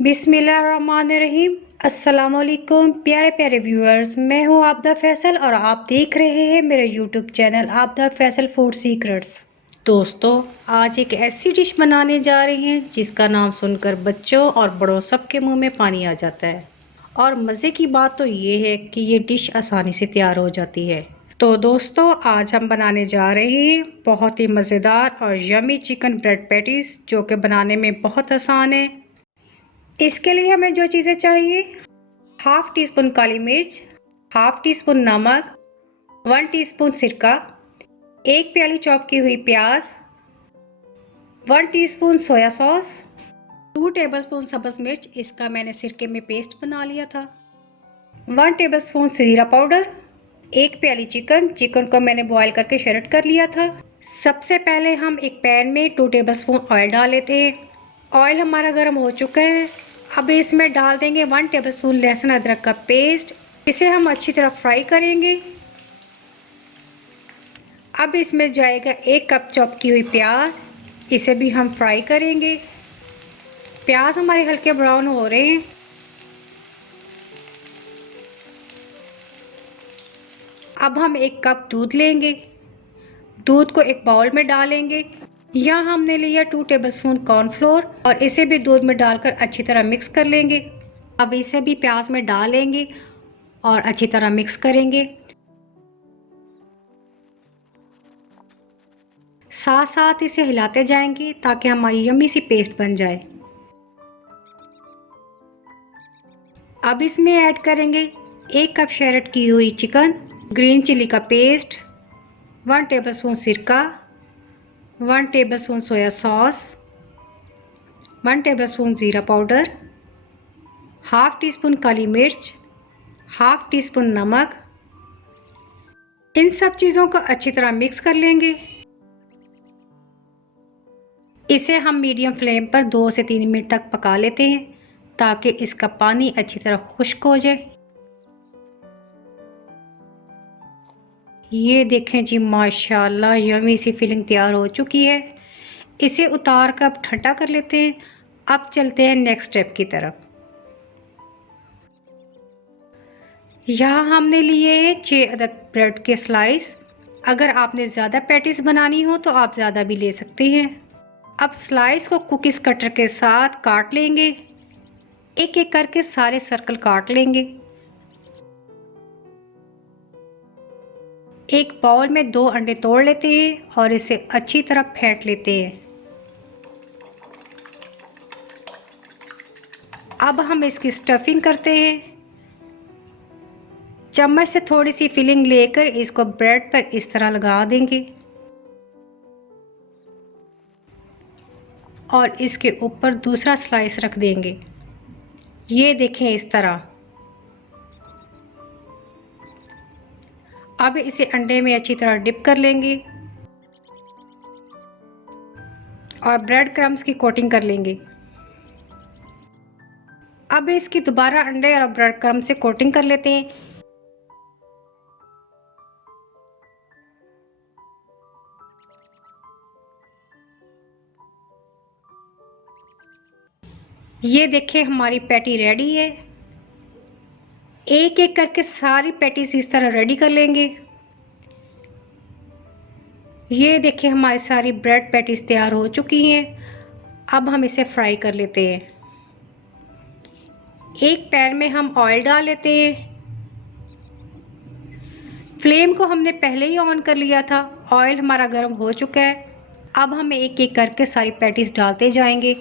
बिस्मिल्लाहिर्रहमानिर्रहीम। अस्सलाम वालेकुम प्यारे प्यारे व्यूअर्स, मैं हूँ आबदा फैसल और आप देख रहे हैं मेरा YouTube channel Aabda Faisal food secrets. दोस्तों, आज एक ऐसी डिश बनाने जा रहे हैं जिसका नाम सुनकर बच्चों और बड़ों सबके मुंह में पानी आ जाता है। और मज़े की बात तो ये है कि ये डिश आसानी से तैयार हो जाती है। तो दोस्तों, आज हम बनाने जा रहे हैं बहुत ही मज़ेदार और यमी चिकन ब्रेड पैटीज, जो कि बनाने में बहुत आसान है। इसके लिए हमें जो चीज़ें चाहिए: हाफ टी स्पून काली मिर्च, हाफ टी स्पून नमक, 1 टीस्पून सिरका, 1 प्याली चॉप की हुई प्याज, 1 टीस्पून सोया सॉस, 2 टेबलस्पून सब्ज़ मिर्च, इसका मैंने सिरके में पेस्ट बना लिया था, 1 टेबलस्पून जीरा पाउडर, 1 प्याली चिकन को मैंने बॉईल करके शरेट कर लिया था। सबसे पहले हम एक पैन में 2 टेबलस्पून ऑयल डाल लेते हैं। ऑयल हमारा गर्म हो चुका है। अब इसमें डाल देंगे 1 टेबलस्पून लहसुन अदरक का पेस्ट। इसे हम अच्छी तरह फ्राई करेंगे। अब इसमें जाएगा 1 कप चॉप की हुई प्याज, इसे भी हम फ्राई करेंगे। प्याज हमारे हल्के ब्राउन हो रहे हैं। अब हम 1 कप दूध लेंगे। दूध को एक बाउल में डालेंगे। यहाँ हमने लिया 2 टेबलस्पून कॉर्नफ्लोर और इसे भी दूध में डालकर अच्छी तरह मिक्स कर लेंगे। अब इसे भी प्याज में डालेंगे और अच्छी तरह मिक्स करेंगे। साथ साथ इसे हिलाते जाएंगे ताकि हमारी यम्मी सी पेस्ट बन जाए। अब इसमें ऐड करेंगे 1 कप शरेट की हुई चिकन, ग्रीन चिली का पेस्ट, 1 टेबलस्पून सिरका, 1 टेबलस्पून सोया सॉस, 1 टेबलस्पून ज़ीरा पाउडर, हाफ टी स्पून काली मिर्च, हाफ टी स्पून नमक। इन सब चीज़ों को अच्छी तरह मिक्स कर लेंगे। इसे हम मीडियम फ्लेम पर 2 से 3 मिनट तक पका लेते हैं ताकि इसका पानी अच्छी तरह खुश्क हो जाए। ये देखें जी, माशाल्लाह यम्मी सी फिलिंग तैयार हो चुकी है। इसे उतार कर अब ठंडा कर लेते हैं। अब चलते हैं नेक्स्ट स्टेप की तरफ। यहाँ हमने लिए हैं 6 अदद ब्रेड के स्लाइस। अगर आपने ज़्यादा पैटीज बनानी हो तो आप ज़्यादा भी ले सकते हैं। अब स्लाइस को कुकीज़ कटर के साथ काट लेंगे। एक एक करके सारे सर्कल काट लेंगे। एक बाउल में 2 अंडे तोड़ लेते हैं और इसे अच्छी तरह फेंट लेते हैं। अब हम इसकी स्टफिंग करते हैं। चम्मच से थोड़ी सी फिलिंग लेकर इसको ब्रेड पर इस तरह लगा देंगे और इसके ऊपर दूसरा स्लाइस रख देंगे। ये देखें, इस तरह। अब इसे अंडे में अच्छी तरह डिप कर लेंगे और ब्रेड क्रम्स की कोटिंग कर लेंगे। अब इसकी दोबारा अंडे और ब्रेड क्रम्स से कोटिंग कर लेते हैं। ये देखें, हमारी पैटी रेडी है। एक एक करके सारी पैटीज इस तरह रेडी कर लेंगे। ये देखें, हमारी सारी ब्रेड पैटीज तैयार हो चुकी हैं। अब हम इसे फ्राई कर लेते हैं। एक पैन में हम ऑयल डाल लेते हैं। फ्लेम को हमने पहले ही ऑन कर लिया था। ऑयल हमारा गर्म हो चुका है। अब हम एक एक करके सारी पैटीज डालते जाएंगे।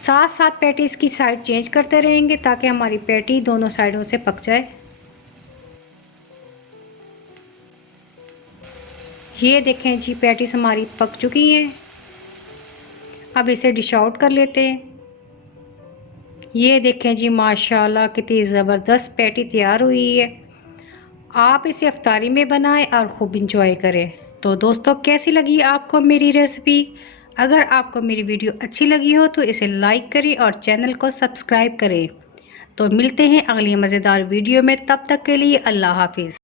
साथ साथ पैटीज की साइड चेंज करते रहेंगे ताकि हमारी पैटी दोनों साइडों से पक जाए। ये देखें जी, पैटीज हमारी पक चुकी हैं। अब इसे डिश आउट कर लेते हैं। ये देखें जी, माशाल्लाह कितनी ज़बरदस्त पैटी तैयार हुई है। आप इसे अफ्तारी में बनाएं और ख़ूब इंजॉय करें। तो दोस्तों, कैसी लगी आपको मेरी रेसिपी? अगर आपको मेरी वीडियो अच्छी लगी हो तो इसे लाइक करें और चैनल को सब्सक्राइब करें। तो मिलते हैं अगली मज़ेदार वीडियो में। तब तक के लिए अल्लाह हाफिज़।